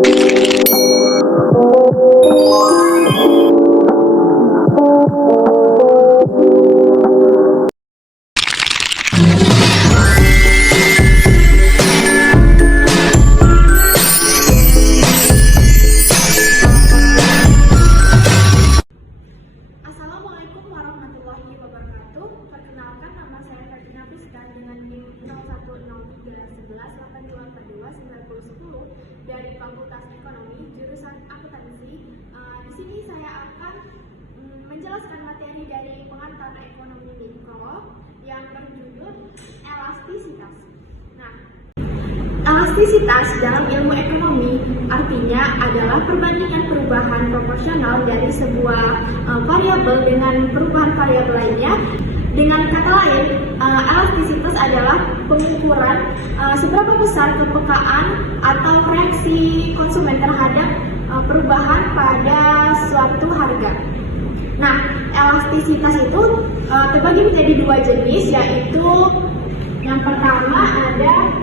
Assalamualaikum warahmatullahi wabarakatuh. Perkenalkan, nama saya Fatina Fiska dengan NIM 01031182429010 dari Fakultas Ekonomi jurusan Akuntansi. Di sini saya akan menjelaskan materi dari pengantar ekonomi mikro yang berjudul elastisitas. Nah, elastisitas dalam ilmu ekonomi artinya adalah perbandingan perubahan proporsional dari sebuah variabel dengan perubahan variabel lainnya. Dengan kata lain, elastisitas adalah pengukuran seberapa besar kepekaan atau reaksi konsumen terhadap perubahan pada suatu harga. Nah, elastisitas itu terbagi menjadi dua jenis, yaitu yang pertama ada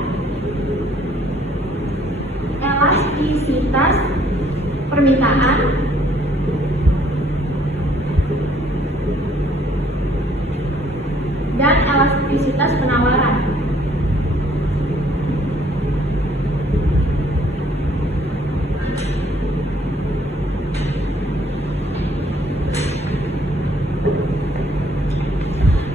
elastisitas permintaan dan elastisitas penawaran.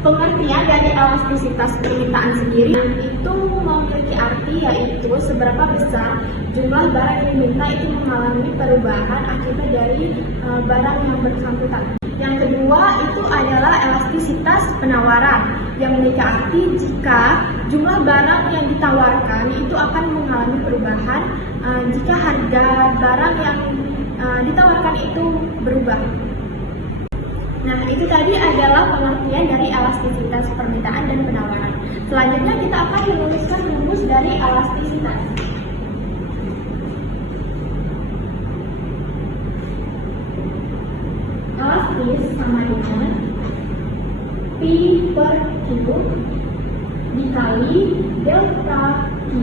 Pengertian dari elastisitas permintaan sendiri itu memiliki arti yaitu seberapa besar jumlah barang yang diminta itu mengalami perubahan akibat dari barang yang bersangkutan. Yang kedua itu adalah elastisitas penawaran yang memiliki arti jika jumlah barang yang ditawarkan itu akan mengalami perubahan jika harga barang yang ditawarkan itu berubah. Nah, itu tadi adalah pengertian dari elastisitas permintaan dan penawaran. Selanjutnya kita akan menuliskan rumus dari elastisitas. Elastis sama dengan P per Q dikali delta Q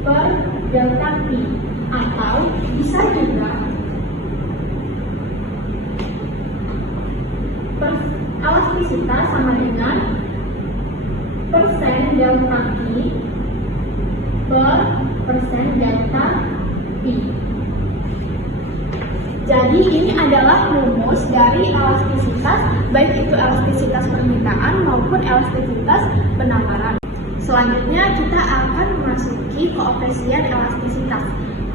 per delta P, atau bisa juga elastisitas sama dengan persen delta Q per persen delta P. Jadi ini adalah rumus dari elastisitas, baik itu elastisitas permintaan maupun elastisitas penawaran. Selanjutnya kita akan memasuki koefisien elastisitas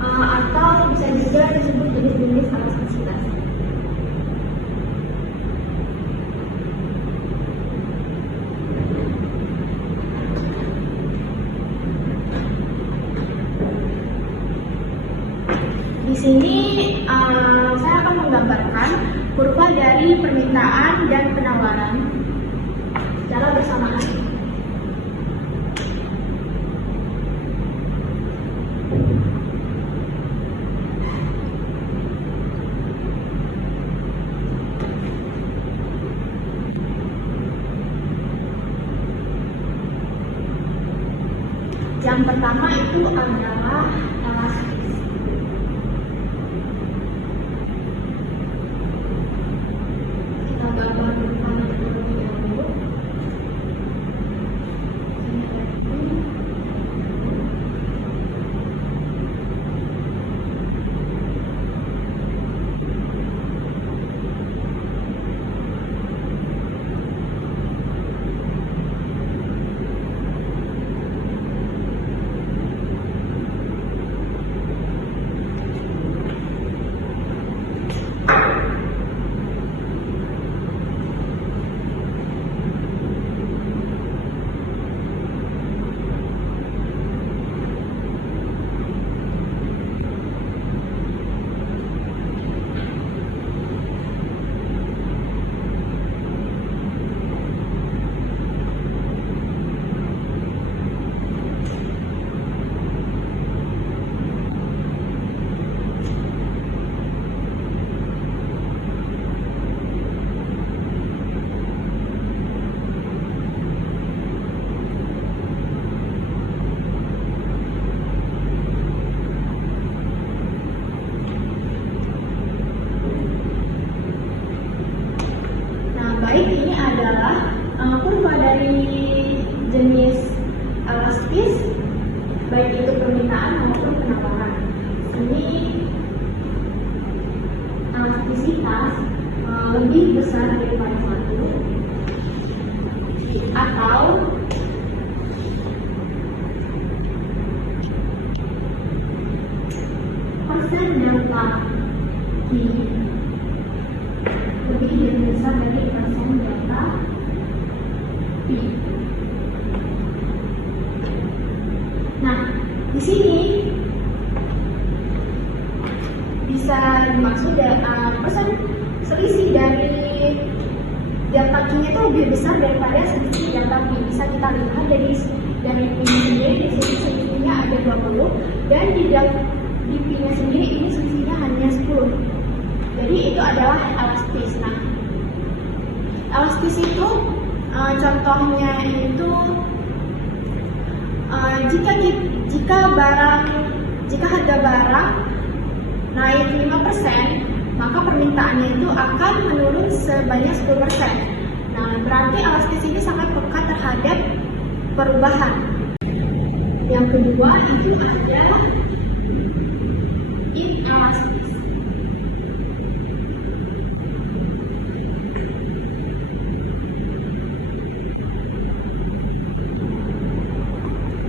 atau bisa juga disebut jenis-jenis elastisitas. Di sini saya akan menggambarkan kurva dari permintaan dan penawaran secara bersamaan. Yang pertama itu adalah elastis. besar daripada 1, atau persen delta T lebih besar dari persen delta T. Nah, di sini bisa dimaksud persen selisih dari delta Q-nya itu lebih besar daripada selisih delta P. Bisa kita lihat dari P sendiri, di sini selisihnya ada 20, dan di P-nya sendiri ini selisihnya hanya 10. Jadi itu adalah elastis. Nah, elastis itu contohnya itu jika harga barang naik 5%, maka permintaannya itu akan menurun sebanyak 10%. Nah, berarti elastis ini sangat peka terhadap perubahan. Yang kedua itu ada inelastis.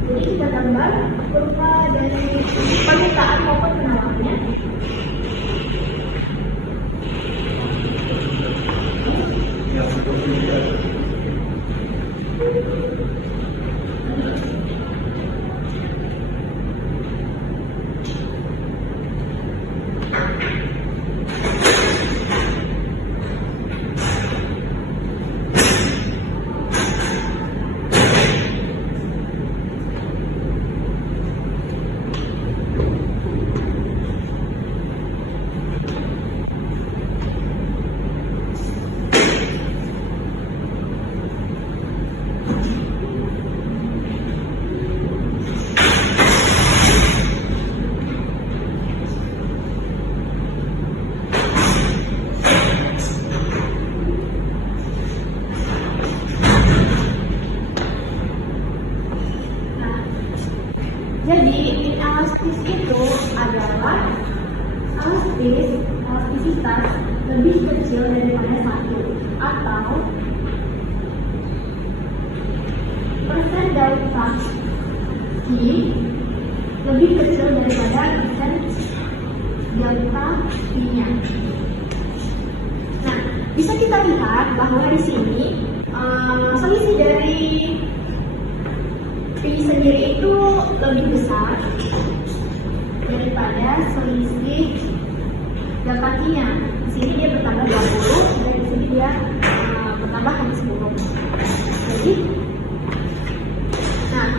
Jadi kita gambar kurva dari permintaan maupun penawarannya. Jadi inelastis itu adalah elastisitas lebih kecil daripada 1, atau persen delta T lebih kecil daripada persen delta T-nya. Nah, bisa kita lihat bahwa di sini selisih dari P sendiri itu lebih besar daripada selisih delta T-nya. Di sini dia bertambah 20, dan di sini dia bertambah hanya 10. Jadi, nah,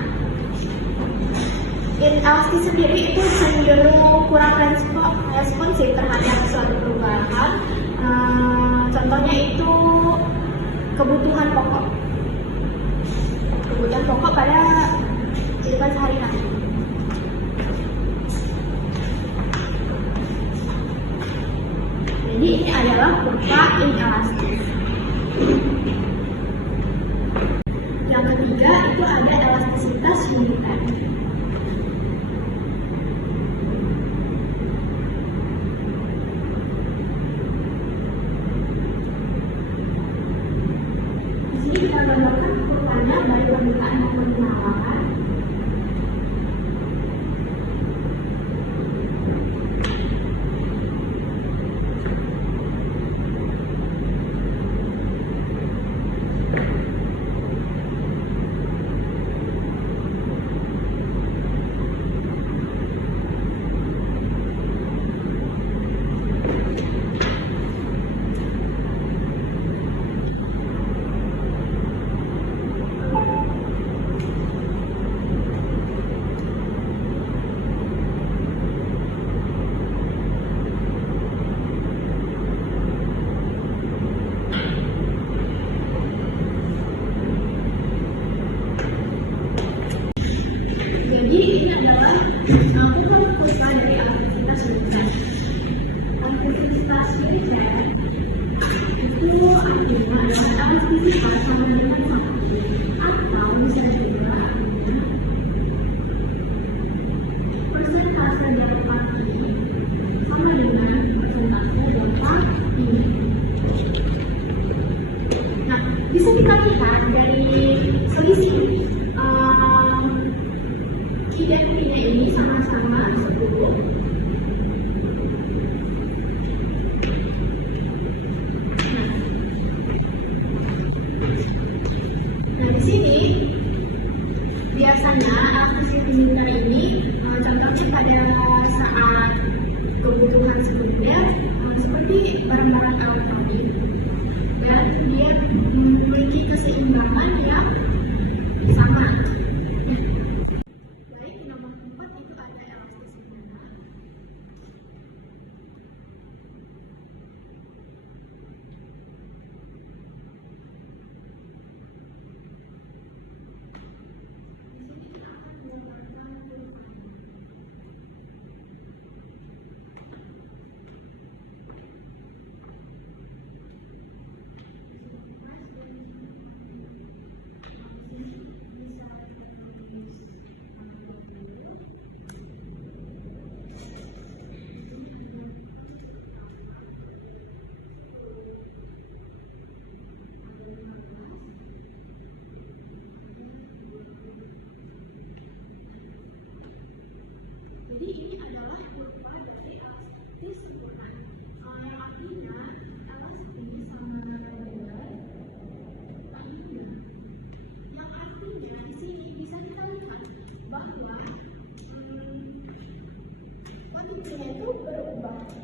inelastis sendiri itu cenderung kurang responsif terhadap suatu perubahan. Contohnya itu kebutuhan pokok pada kehidupan sehari-hari. Jadi ini adalah kurva inelastis. Yang ketiga itu ada elastisitas militer. Di sini kita gambarkan kurvanya dari permintaan maupun penawaran.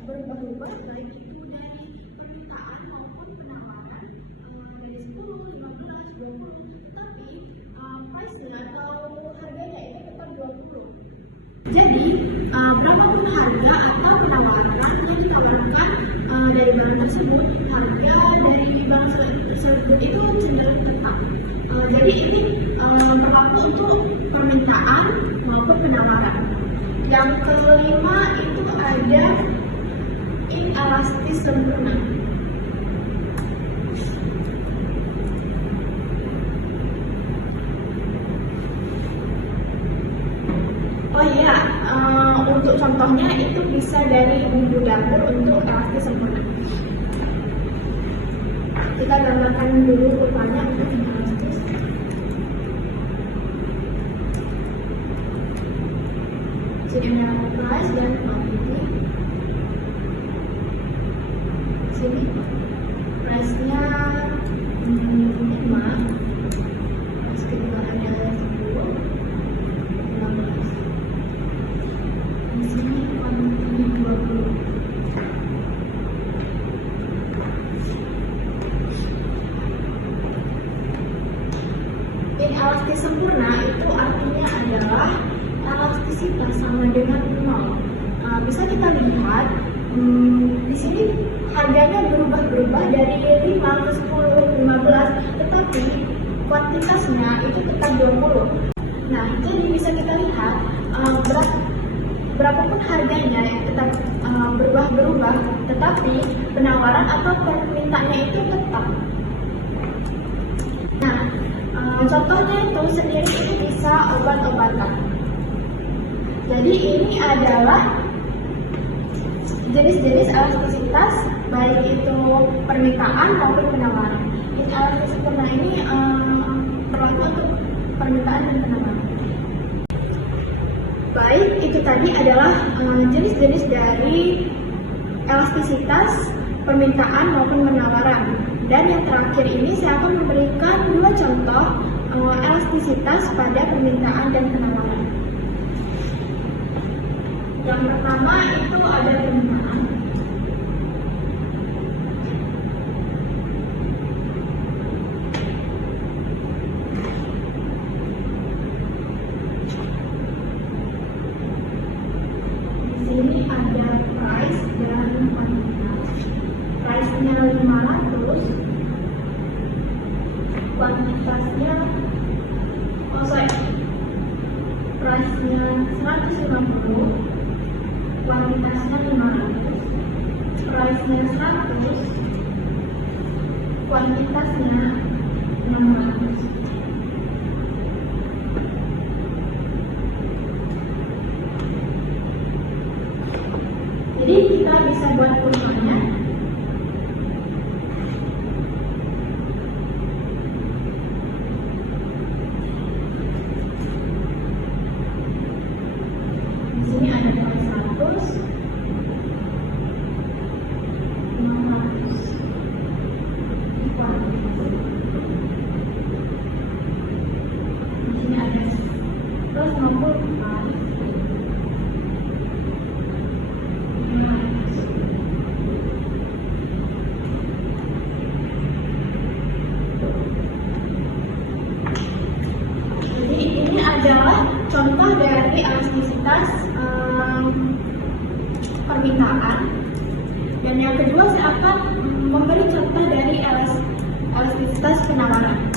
berubah-ubah baik itu dari permintaan maupun penawaran dari 10, 15, 20, tetapi price-nya atau harganya itu tetap 20. Jadi berapapun harga atau penawaran yang ditawarkan dari barang tersebut, harga dari barang tersebut itu cenderung tetap. Jadi ini berlaku untuk permintaan maupun penawaran. Yang kelima itu ada inelastis sempurna. Oh iya, untuk contohnya itu bisa dari bumbu dapur untuk elastis sempurna. Kita gambarkan dulu rupanya untuk elastis. Sini ada price dan quantity. Sini price-nya 5, price kedua ada 10, 15. Di sini quantity 20. Inelastis sempurna itu artinya adalah elastisitas sama dengan 0. Bisa kita lihat di sini harganya berubah-berubah dari 5 ke 10, 15, tetapi kuantitasnya itu tetap 20. Nah, jadi bisa kita lihat berapapun harganya yang tetap berubah-berubah, tetapi penawaran atau permintaannya itu tetap. Nah, contohnya itu sendiri ini bisa obat-obatan. Jadi ini adalah jenis-jenis elastisitas baik itu permintaan maupun penawaran. Inelastis sempurna ini berlaku untuk permintaan dan penawaran. Baik, itu tadi adalah jenis-jenis dari elastisitas permintaan maupun penawaran. Dan yang terakhir ini saya akan memberikan 2 contoh elastisitas pada permintaan dan penawaran. Yang pertama itu ada permintaan. Di sini ada price dan kuantitas. Price-nya 500, kuantitasnya price-nya 150, kuantitasnya 500, price-nya 100, kuantitasnya 600. Jadi kita bisa buat perubahannya. Di sini ada price 100, 600, kuantitas. Di sini ada plus 54. Jadi ini adalah contoh dari elastisitas permintaan. Dan yang kedua saya akan memberi contoh dari elastisitas penawaran.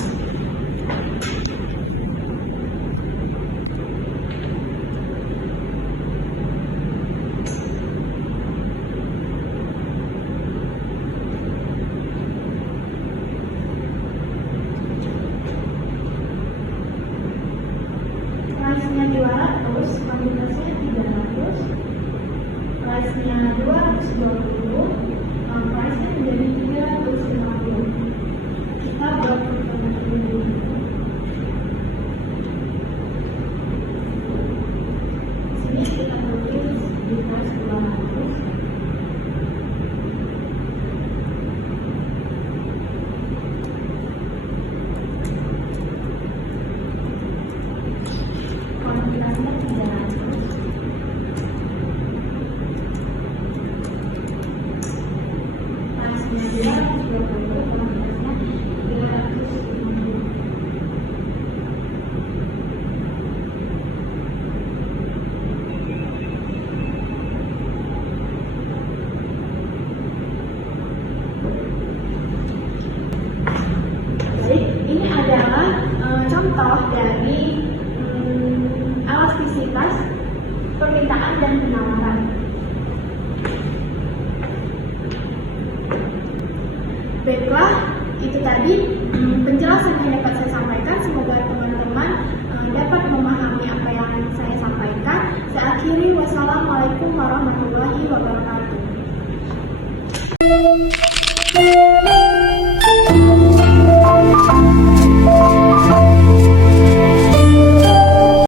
Price-nya 200, kuantitasnya 300, price-nya 220, price-nya menjadi 350. Kita buat perhitungan dulu. Sini kita tulis di price 200. Kuantitasnya 300. permintaan dan penawaran. Baiklah, itu tadi penjelasan yang dapat saya sampaikan. Semoga teman-teman dapat memahami apa yang saya sampaikan. Saya akhiri, wassalamualaikum warahmatullahi wabarakatuh.